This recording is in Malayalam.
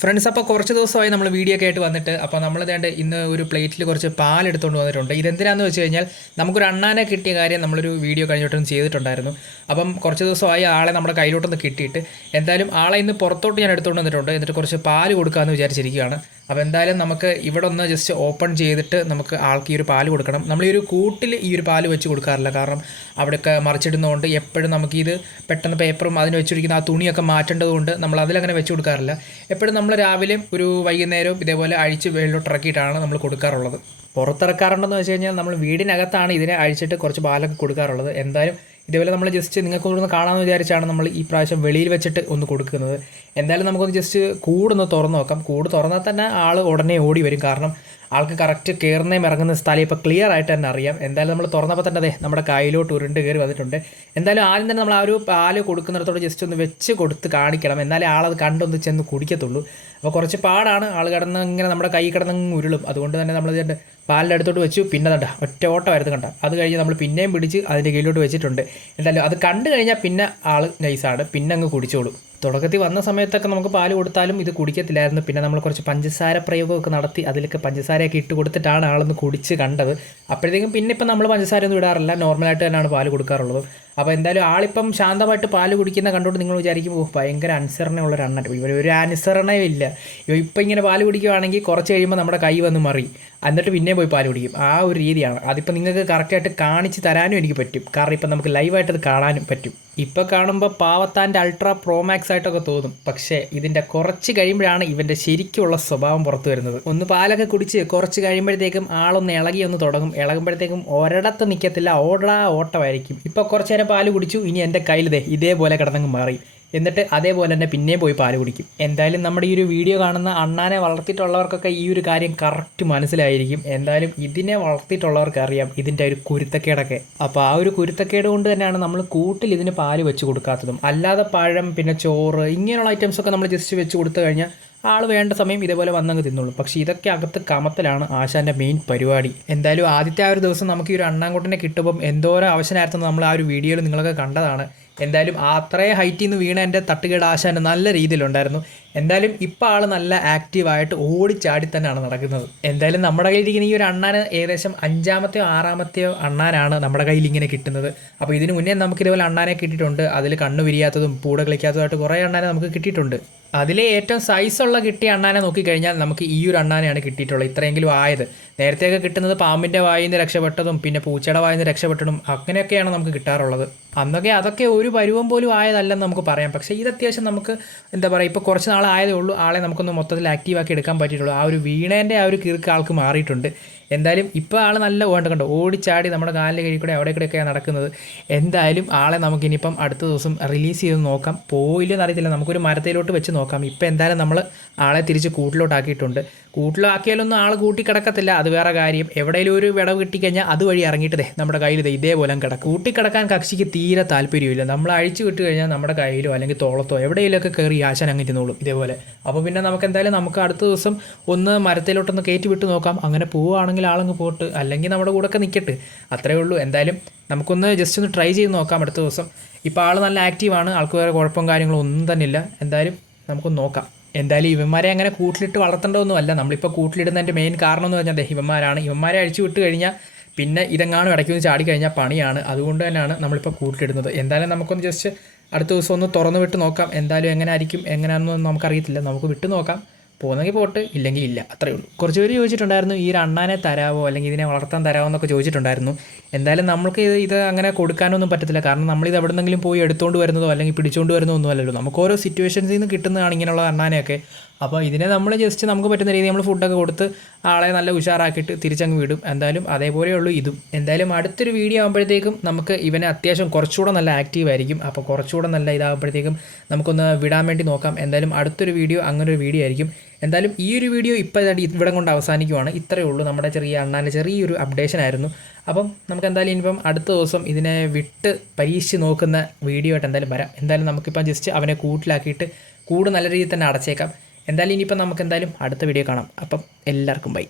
ഫ്രണ്ട്സ്, അപ്പോൾ കുറച്ച് ദിവസമായി നമ്മൾ വീഡിയോ ഒക്കെ ആയിട്ട് വന്നിട്ട് അപ്പോൾ നമ്മൾ വേണ്ട ഇന്ന് ഒരു പ്ലേറ്റിൽ കുറച്ച് പാലെടുത്തുകൊണ്ട് വന്നിട്ടുണ്ട്. ഇതെന്തിനാണെന്ന് വെച്ച് കഴിഞ്ഞാൽ നമുക്കൊരു അണ്ണാനെ കിട്ടിയ കാര്യം നമ്മളൊരു വീഡിയോ കഴിഞ്ഞിട്ടൊന്നും ചെയ്തിട്ടുണ്ടായിരുന്നു. അപ്പം കുറച്ച് ദിവസമായി ആളെ നമ്മുടെ കയ്യിലോട്ടൊന്ന് കിട്ടിയിട്ട് എന്തായാലും ആളെ ഇന്ന് പുറത്തോട്ട് ഞാൻ എടുത്തുകൊണ്ട് വന്നിട്ടുണ്ട്. എന്നിട്ട് കുറച്ച് പാല് കൊടുക്കാമെന്ന് വിചാരിച്ചിരിക്കുകയാണ്. അപ്പോൾ എന്തായാലും നമുക്ക് ഇവിടെ ഒന്ന് ജസ്റ്റ് ഓപ്പൺ ചെയ്തിട്ട് നമുക്ക് ആൾക്ക് ഈ ഒരു പാല് കൊടുക്കണം. നമ്മൾ ഈ ഒരു കൂട്ടിൽ ഈ ഒരു പാല് വെച്ച് കൊടുക്കാറില്ല, കാരണം അവിടെയൊക്കെ മറിച്ചിടുന്നതുകൊണ്ട് എപ്പോഴും നമുക്കിത് പെട്ടെന്ന് പേപ്പറും അതിന് വെച്ചിരിക്കുന്ന ആ തുണിയൊക്കെ മാറ്റേണ്ടതുകൊണ്ട് നമ്മൾ അതിലങ്ങനെ വെച്ച് കൊടുക്കാറില്ല. എപ്പോഴും നമ്മൾ രാവിലെയും ഒരു വൈകുന്നേരവും ഇതേപോലെ അഴിച്ച് വെള്ളോട്ട് ഇറക്കിയിട്ടാണ് നമ്മൾ കൊടുക്കാറുള്ളത്. പുറത്തിറക്കാറുണ്ടെന്ന് വെച്ച് കഴിഞ്ഞാൽ നമ്മൾ വീടിനകത്താണ് ഇതിനെ അഴിച്ചിട്ട് കുറച്ച് പാലൊക്കെ കൊടുക്കാറുള്ളത്. എന്തായാലും ഇതേപോലെ നമ്മൾ ജസ്റ്റ് നിങ്ങൾക്ക് ഒന്ന് കാണാമെന്ന് വിചാരിച്ചാണ് നമ്മൾ ഈ പ്രാവശ്യം വെളിയിൽ വെച്ചിട്ട് ഒന്ന് കൊടുക്കുന്നത്. എന്തായാലും നമുക്കൊന്ന് ജസ്റ്റ് കൂടൊന്ന് തുറന്ന് നോക്കാം. കൂട് തുറന്നാൽ തന്നെ ആൾ ഉടനെ ഓടി വരും, കാരണം ആൾക്ക് കറക്റ്റ് കയറുന്നതും ഇറങ്ങുന്ന സ്ഥലം ഇപ്പോൾ ക്ലിയർ ആയിട്ട് തന്നെ അറിയാം. എന്തായാലും നമ്മൾ തുറന്നപ്പോൾ തന്നെ അതെ നമ്മുടെ കയ്യിലോട്ട് ഉരുണ്ട് കയറി വന്നിട്ടുണ്ട്. എന്തായാലും ആദ്യം തന്നെ നമ്മൾ ആ ഒരു പാല് കൊടുക്കുന്നിടത്തോട് ജസ്റ്റ് ഒന്ന് വെച്ച് കൊടുത്ത് കാണിക്കണം, എന്നാലേ ആളത് കണ്ടൊന്ന് ചെന്ന് കുടിക്കത്തുള്ളൂ. അപ്പോൾ കുറച്ച് പാടാണ്, ആൾ കിടന്ന് ഇങ്ങനെ നമ്മുടെ കൈ കിടന്ന് ഉരുളും. അതുകൊണ്ട് തന്നെ നമ്മൾ ഇതിൻ്റെ പാലിൻ്റെ അടുത്തോട്ട് വെച്ചു. പിന്നെ കണ്ട ഒറ്റ ഓട്ടമായിരുന്നു കണ്ട. അത് കഴിഞ്ഞ് നമ്മൾ പിന്നെയും പിടിച്ച് അതിൻ്റെ കീഴിലോട്ട് വെച്ചിട്ടുണ്ട്. എന്തായാലും അത് കണ്ടു കഴിഞ്ഞാൽ പിന്നെ ആൾ നൈസാണ്, പിന്നെ അങ്ങ് കുടിച്ചോളും. തുടക്കത്തിൽ വന്ന സമയത്തൊക്കെ നമുക്ക് പാല് കൊടുത്താലും ഇത് കുടിക്കത്തില്ലായിരുന്നു. പിന്നെ നമ്മൾ കുറച്ച് പഞ്ചസാര പ്രയോഗമൊക്കെ നടത്തി അതിലൊക്കെ പഞ്ചസാരയൊക്കെ ഇട്ട് കൊടുത്തിട്ടാണ് ആളൊന്ന് കുടിച്ച് കണ്ടത്. അപ്പോഴത്തേക്കും പിന്നെ ഇപ്പം നമ്മൾ പഞ്ചസാര ഒന്നും ഇടാറില്ല, നോർമലായിട്ട് തന്നെയാണ് പാല് കൊടുക്കാറുള്ളത്. അപ്പോൾ എന്തായാലും ആളിപ്പം ശാന്തമായിട്ട് പാല് കുടിക്കുന്ന കണ്ടുകൊണ്ട് നിങ്ങൾ വിചാരിക്കും ഭയങ്കര അനുസരണയുള്ളൊരു അണ്ണൻ. ഇവരൊരു അനുസരണയും ഇല്ല. ഇപ്പം ഇങ്ങനെ പാല് കുടിക്കുകയാണെങ്കിൽ കുറച്ച് കഴിയുമ്പോൾ നമ്മുടെ കൈ വന്ന് മറി, എന്നിട്ട് പിന്നെ പോയി പാല് കുടിക്കും. ആ ഒരു രീതിയാണ്. അതിപ്പോൾ നിങ്ങൾക്ക് കറക്റ്റായിട്ട് കാണിച്ച് തരാനും എനിക്ക് പറ്റും, കാരണം ഇപ്പം നമുക്ക് ലൈവായിട്ട് അത് കാണാനും പറ്റും. ഇപ്പോൾ കാണുമ്പോൾ പാവത്താൻ്റെ അൾട്രാ പ്രോമാക്സ് ആയിട്ടൊക്കെ തോന്നും, പക്ഷേ ഇതിൻ്റെ കുറച്ച് കഴിയുമ്പോഴാണ് ഇവൻ്റെ ശരിക്കുള്ള സ്വഭാവം പുറത്തു വരുന്നത്. ഒന്ന് പാലൊക്കെ കുടിച്ച് കുറച്ച് കഴിയുമ്പോഴത്തേക്കും ആളൊന്ന് ഇളകി ഒന്ന് തുടങ്ങും. ഇളകുമ്പോഴത്തേക്കും ഒരിടത്ത് നിൽക്കത്തില്ല, ഓട്ടമായിരിക്കും. ഇപ്പോൾ കുറച്ച് നേരം പാല് കുടിച്ചു, ഇനി എൻ്റെ കയ്യിൽ ഇതേപോലെ കിടന്നങ്ങ് മാറി, എന്നിട്ട് അതേപോലെ തന്നെ പിന്നെയും പോയി പാല് കുടിക്കും. എന്തായാലും നമ്മുടെ ഈ ഒരു വീഡിയോ കാണുന്ന അണ്ണാനെ വളർത്തിയിട്ടുള്ളവർക്കൊക്കെ ഈ ഒരു കാര്യം കറക്റ്റ് മനസ്സിലായിരിക്കും. എന്തായാലും ഇതിനെ വളർത്തിയിട്ടുള്ളവർക്ക് അറിയാം ഇതിൻ്റെ ഒരു കുരുത്തക്കേടൊക്കെ. അപ്പോൾ ആ ഒരു കുരുത്തക്കേട് കൊണ്ട് തന്നെയാണ് നമ്മൾ കൂട്ടിൽ ഇതിന് പാല് വെച്ച് കൊടുക്കാത്തതും. അല്ലാതെ പഴം പിന്നെ ചോറ് ഇങ്ങനെയുള്ള ഐറ്റംസൊക്കെ നമ്മൾ ജസ്റ്റ് വെച്ച് കൊടുത്തു കഴിഞ്ഞാൽ ആൾ വേണ്ട സമയം ഇതേപോലെ വന്നങ്ങ് തിന്നുള്ളൂ. പക്ഷേ ഇതൊക്കെ അകത്ത് കമത്തലാണ് ആശാൻ്റെ മെയിൻ പരിപാടി. എന്തായാലും ആദ്യത്തെ ആ ഒരു ദിവസം നമുക്ക് ഈ ഒരു അണ്ണാൻകുട്ടനെ കിട്ടുമ്പം എന്തോരം അവശനായിരുന്നു നമ്മൾ ആ ഒരു വീഡിയോയിൽ നിങ്ങളൊക്കെ കണ്ടതാണ്. എന്തായാലും അത്രയും ഹൈറ്റിൽ നിന്ന് വീണ എൻ്റെ തട്ടുകേട് ആശാൻ്റെ നല്ല രീതിയിലുണ്ടായിരുന്നു. എന്തായാലും ഇപ്പോൾ ആൾ നല്ല ആക്റ്റീവായിട്ട് ഓടിച്ചാടി തന്നെയാണ് നടക്കുന്നത്. എന്തായാലും നമ്മുടെ കയ്യിലിരിക്കുന്ന ഈ ഒരു അണ്ണാന് ഏകദേശം 5-മത്തെയോ 6-മത്തെയോ അണ്ണാനാണ് നമ്മുടെ കയ്യിൽ ഇങ്ങനെ കിട്ടുന്നത്. അപ്പോൾ ഇതിന് മുന്നേ നമുക്ക് ഇതേപോലെ അണ്ണാനെ കിട്ടിയിട്ടുണ്ട്. അതിൽ കണ്ണു വിരിയാത്തതും പൂട കളിക്കാത്തതുമായിട്ട് കുറേ അണ്ണാനെ നമുക്ക് കിട്ടിയിട്ടുണ്ട്. അതിലെ ഏറ്റവും സൈസുള്ള കിട്ടിയ അണ്ണാനെ നോക്കിക്കഴിഞ്ഞാൽ നമുക്ക് ഈ ഒരു അണ്ണാനെയാണ് കിട്ടിയിട്ടുള്ളത്, ഇത്രയെങ്കിലും ആയത്. നേരത്തെയൊക്കെ കിട്ടുന്നത് പാമ്പിൻ്റെ വായിൽ നിന്ന് രക്ഷപ്പെട്ടതും പിന്നെ പൂച്ചയുടെ വായിൽ നിന്ന് രക്ഷപ്പെട്ടതും അങ്ങനെയൊക്കെയാണ് നമുക്ക് കിട്ടാറുള്ളത്. അന്നൊക്കെ അതൊക്കെ ഒരു പരുവം പോലും ആയതല്ലെന്ന് നമുക്ക് പറയാം. പക്ഷേ ഇത് അത്യാവശ്യം നമുക്ക് എന്താ പറയുക, ഇപ്പോൾ കുറച്ച് നാളായതേ ഉള്ളൂ ആളെ നമുക്കൊന്ന് മൊത്തത്തിൽ ആക്റ്റീവാക്കി എടുക്കാൻ പറ്റിയിട്ടുള്ളൂ. ആ ഒരു വീണേൻ്റെ ആ ഒരു കിറുക്ക് ആൾക്ക് മാറിയിട്ടുണ്ട്. എന്തായാലും ഇപ്പോൾ ആൾ നല്ല കണ്ടോ ഓടിച്ചാടി നമ്മുടെ കാലിൻ്റെ കീഴിൽ കൂടെ അവിടെ കൂടെയൊക്കെയാണ് നടക്കുന്നത്. എന്തായാലും ആളെ നമുക്കിനിയിപ്പം അടുത്ത ദിവസം റിലീസ് ചെയ്ത് നോക്കാം. പോയില്ലെന്ന് അറിയത്തില്ല, നമുക്കൊരു മരത്തിലോട്ട് വെച്ച് നോക്കാം. ഇപ്പോൾ എന്തായാലും നമ്മൾ ആളെ തിരിച്ച് കൂട്ടിലോട്ടാക്കിയിട്ടുണ്ട്. കൂട്ടിലാക്കിയാലൊന്നും ആൾ കൂട്ടി കിടക്കത്തില്ല, അത് വേറെ കാര്യം. എവിടെയെങ്കിലും ഒരു വിടവ് കിട്ടിക്കഴിഞ്ഞാൽ അതുവഴി ഇറങ്ങിയിട്ട് നമ്മുടെ കയ്യിൽ ഇതേപോലെ കിടക്കും. കൂട്ടിക്കിടക്കാൻ കക്ഷിക്ക് തീരെ താല്പര്യമില്ല. നമ്മൾ അഴിച്ചു വിട്ട് കഴിഞ്ഞാൽ നമ്മുടെ കയ്യിലോ അല്ലെങ്കിൽ തോളത്തോ എവിടെയെങ്കിലുമൊക്കെ കയറി ആശാൻ അങ്ങ് ഇരുന്നോളും ഇതേപോലെ. അപ്പോൾ പിന്നെ നമുക്ക് എന്തായാലും നമുക്ക് അടുത്ത ദിവസം ഒന്ന് മരത്തിലോട്ടൊന്ന് കയറ്റി വിട്ട് നോക്കാം. അങ്ങനെ പോവുകയാണെങ്കിൽ ആളങ്ങ് പോട്ട്, അല്ലെങ്കിൽ നമ്മുടെ കൂടെയൊക്കെ നിൽക്കട്ടെ, അത്രയേ ഉള്ളൂ. എന്തായാലും നമുക്കൊന്ന് ജസ്റ്റ് ഒന്ന് ട്രൈ ചെയ്ത് നോക്കാം അടുത്ത ദിവസം. ഇപ്പോൾ ആൾ നല്ല ആക്റ്റീവാണ്, ആൾക്ക് വേറെ കുഴപ്പം കാര്യങ്ങളോ ഒന്നും തന്നെ ഇല്ല. എന്തായാലും നമുക്കൊന്ന് നോക്കാം. എന്തായാലും ഇവന്മാരെ അങ്ങനെ കൂട്ടിലിട്ട് വളർത്തേണ്ടതൊന്നുമല്ല. നമ്മളിപ്പോൾ കൂട്ടിലിടുന്നതിൻ്റെ മെയിൻ കാരണം എന്ന് പറഞ്ഞാൽ ഇവന്മാരാണ്. ഇവന്മാരെ അഴിച്ചു വിട്ട് കഴിഞ്ഞാൽ പിന്നെ ഇതെങ്ങാനും ഇടയ്ക്കൊന്ന് ചാടിക്കഴിഞ്ഞാൽ പണിയാണ്. അതുകൊണ്ട് തന്നെയാണ് നമ്മളിപ്പോൾ കൂട്ടിലിടുന്നത്. എന്തായാലും നമുക്കൊന്ന് ജസ്റ്റ് അടുത്ത ദിവസം ഒന്ന് തുറന്നു വിട്ട് നോക്കാം. എന്തായാലും എങ്ങനെ ആയിരിക്കും എങ്ങനെയാണെന്നൊന്നും നമുക്കറിയത്തില്ല, നമുക്ക് വിട്ട് നോക്കാം. പോകുന്നെങ്കിൽ പോട്ട്, ഇല്ലെങ്കിൽ ഇല്ല, അത്രയേ ഉള്ളൂ. കുറച്ച് പേര് ചോദിച്ചിട്ടുണ്ടായിരുന്നു ഈ ഒരു അണ്ണാനെ തരാമോ അല്ലെങ്കിൽ ഇതിനെ വളർത്താൻ തരാമോ എന്നൊക്കെ ചോദിച്ചിട്ടുണ്ടായിരുന്നു. എന്തായാലും നമുക്ക് ഇത് അങ്ങനെ കൊടുക്കാനൊന്നും പറ്റത്തില്ല, കാരണം നമ്മളിത് എവിടെ നിന്നെങ്കിലും പോയി എടുത്തുകൊണ്ട് വരുന്നതോ അല്ലെങ്കിൽ പിടിച്ചുകൊണ്ട് വരുന്നതോ ഒന്നും അല്ലല്ലോ. നമുക്ക് ഓരോ സിറ്റുവേഷൻസിൽ നിന്ന് കിട്ടുന്നതാണ് ഇങ്ങനെയുള്ള അണ്ണാനെയൊക്കെ. അപ്പോൾ ഇതിനെ നമ്മൾ ജസ്റ്റ് നമുക്ക് പറ്റുന്ന രീതിയിൽ നമ്മൾ ഫുഡൊക്കെ കൊടുത്ത് ആളെ നല്ല ഉഷാറാക്കിയിട്ട് തിരിച്ചങ്ങ് വിടും. എന്തായാലും അതേപോലെയുള്ളൂ ഇതും. എന്തായാലും അടുത്തൊരു വീഡിയോ ആകുമ്പോഴത്തേക്കും നമുക്ക് ഇവനെ അത്യാവശ്യം കുറച്ചുകൂടെ നല്ല ആക്റ്റീവ് ആയിരിക്കും. അപ്പോൾ കുറച്ചുകൂടെ നല്ല ഇതാകുമ്പോഴത്തേക്കും നമുക്കൊന്ന് വിടാൻ വേണ്ടി നോക്കാം. എന്തായാലും അടുത്തൊരു വീഡിയോ അങ്ങനെ ഒരു വീഡിയോ ആയിരിക്കും. എന്തായാലും ഈ ഒരു വീഡിയോ ഇപ്പോൾ ഇവിടെ കൊണ്ട് അവസാനിക്കുവാണ്. ഇത്രയേ ഉള്ളൂ, നമ്മുടെ ചെറിയ അണ്ണാൻ്റെ ചെറിയൊരു അപ്ഡേഷൻ ആയിരുന്നു. അപ്പം നമുക്ക് എന്തായാലും ഇനിയിപ്പം അടുത്ത ദിവസം ഇതിനെ വിട്ട് പരീക്ഷിച്ച് നോക്കുന്ന വീഡിയോ ആയിട്ട് എന്തായാലും വരാം. എന്തായാലും നമുക്കിപ്പം ജസ്റ്റ് അവനെ കൂട്ടിലാക്കിയിട്ട് കൂട് നല്ല രീതിയിൽ തന്നെ അടച്ചേക്കാം. എന്തായാലും ഇനിയിപ്പം നമുക്ക് എന്തായാലും അടുത്ത വീഡിയോ കാണാം. അപ്പം എല്ലാവർക്കും ബൈ.